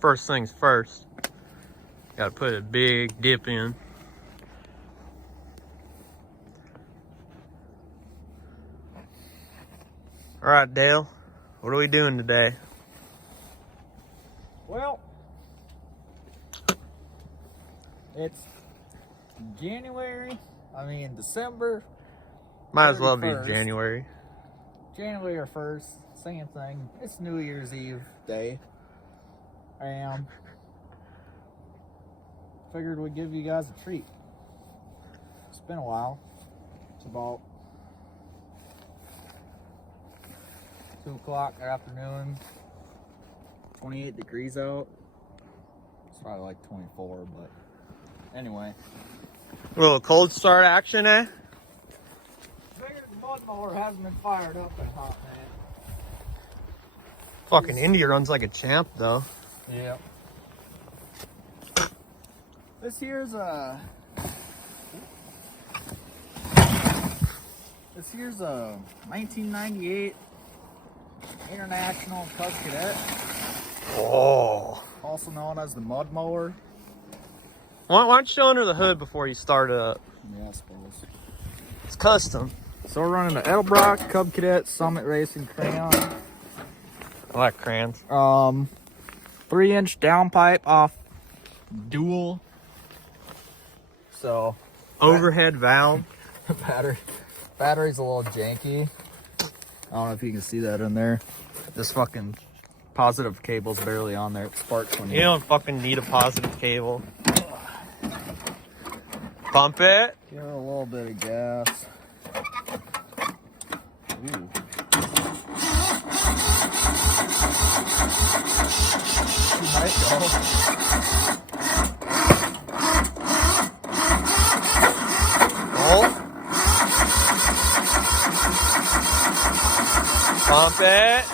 first things first. Gotta put a big dip in. All right, Dale, what are we doing today? Well, it's December. Might as well be 31st. January. January 1st, same thing. It's New Year's Eve day. Figured we'd give you guys a treat. It's been a while. It's about 2 o'clock afternoon. 28 degrees out. It's probably like 24, but anyway. A little cold start action, eh? Figured the mud mower hasn't been fired up in a hot minute. Fucking India runs like a champ, though. Yeah. This here's a 1998 International Cub Cadet, Oh. also known as the mud mower. Why don't you show under the hood before you start it up? Yeah, I suppose. It's custom. So we're running the Edelbrock Cub Cadet Summit Racing Crayon. I like crayons. 3-inch downpipe off dual. So Overhead valve. battery's a little janky. I don't know if you can see that in there. This fucking positive cable's barely on there. It sparks when You don't fucking need a positive cable. Pump it. give it a little bit of gas. Ooh. You might go. Oh. Pump it.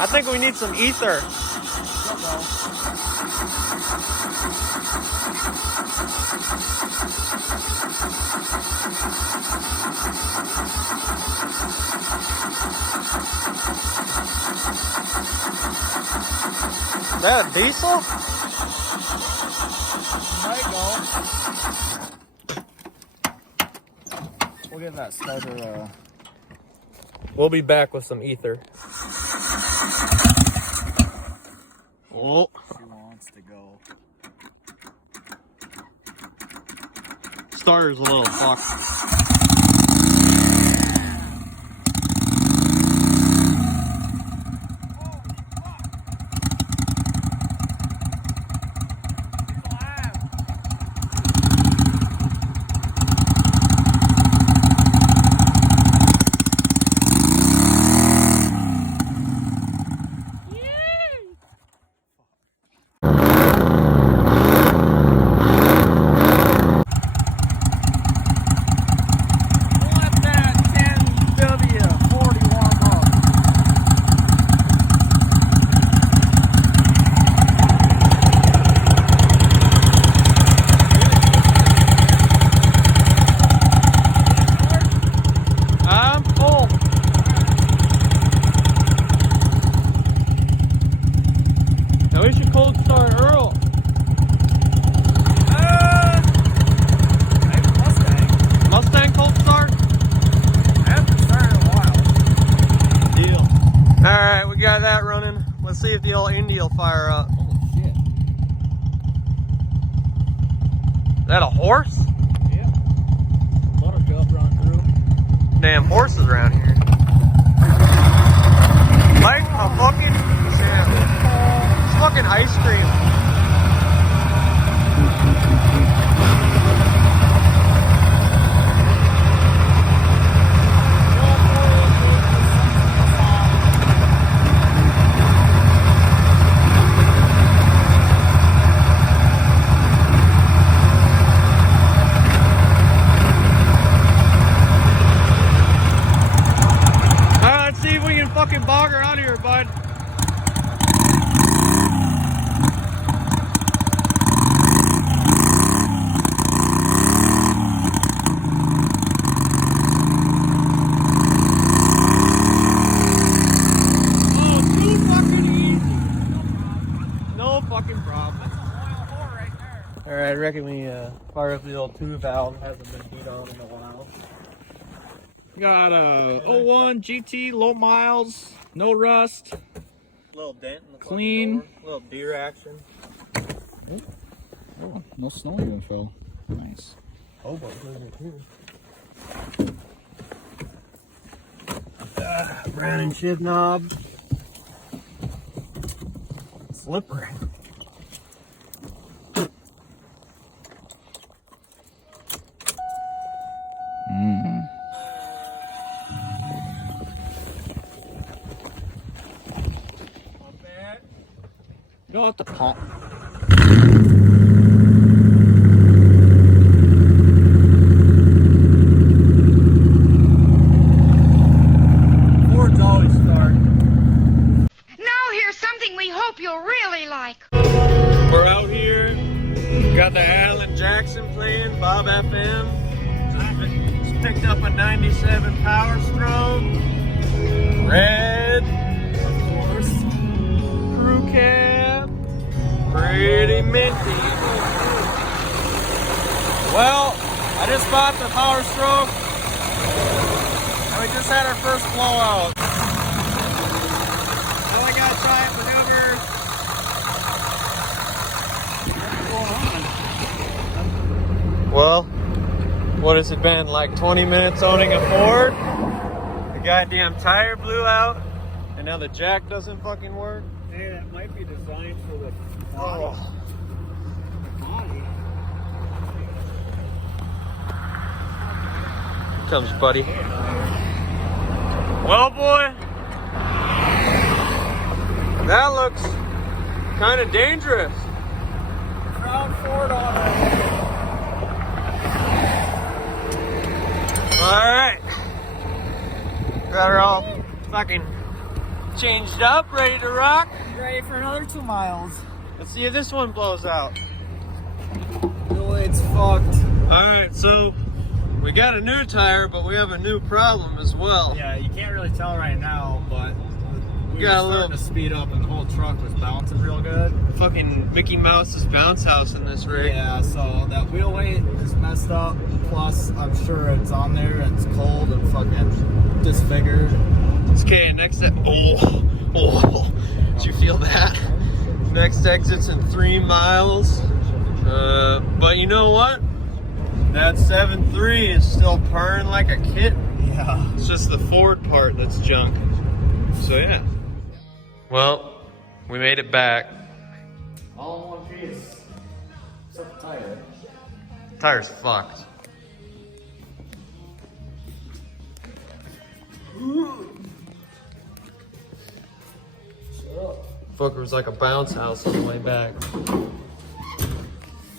I think we need some ether. Is that a diesel? Might go. We'll get that starter. We'll be back with some ether. Oh. She wants to go. Starter's a little fucked. Let's see if the old Indy will fire up. Holy shit. Is that a horse? Yeah. Buttercup run through. Damn horses around here. Like a fucking it's fucking ice cream. Fucking bog her out of here, bud. Alright, I reckon we fire up the old 2 valve. Hasn't been heat on in a while. Got a 01 GT, low miles, no rust. Little dent in the Clean. fucking door. Little deer action. Oh, no snow even fell. Nice. Oh, but too. Browning shift knob. Slippery. Not bad. You don't have to pump. Ford's always start. Now here's something we hope you'll really like. We're out here. Got the Alan Jackson playing, Bob FM. Just picked up a 97 Power Stroke. Red. Of course. Crew cab. Pretty minty. Well, I just bought the Power Stroke. And we just had our first blowout. Now I gotta try it maneuver. Well, what has it been, like 20 minutes owning a Ford? The goddamn tire blew out, and now the jack doesn't fucking work. Hey, that might be designed for the Oh. body. Here comes buddy. Well, boy, that looks kind of dangerous. Crown Ford on it. Alright. Got her all fucking changed up, ready to rock. Ready for another 2 miles. Let's see if this one blows out. No, it's fucked. Alright, so we got a new tire, but we have a new problem as well. Yeah, you can't really tell right now, but we Got a were starting little- to speed up and the whole truck was bouncing real good. Fucking Mickey Mouse's bounce house in this rig. Yeah, so that wheel weight is messed up. Plus, I'm sure it's on there and it's cold and fucking disfigured. Okay, next did you feel that? Next exit's in 3 miles. But you know what? That 7.3 is still purring like a kitten. Yeah. It's just the Ford part that's junk. So yeah. Well, we made it back. All in one piece. Except the tire. Tire's fucked. Fucker was like a bounce house on the way back.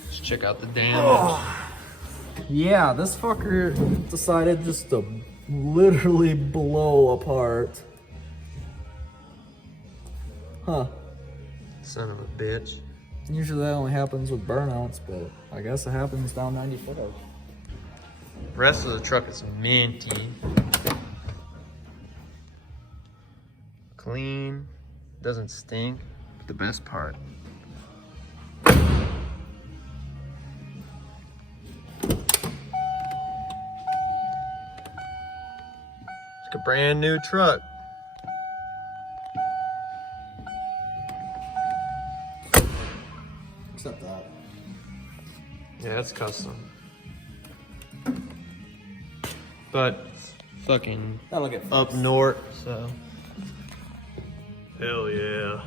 Let's check out the damage. Yeah, this fucker decided just to literally blow apart. Huh. Son of a bitch. Usually that only happens with burnouts, but I guess it happens down 95. Rest of the truck is minty. Clean. Doesn't stink. The best part. It's like a brand new truck. Except that. Yeah, it's custom. But fucking That'll get up north, so. Hell yeah.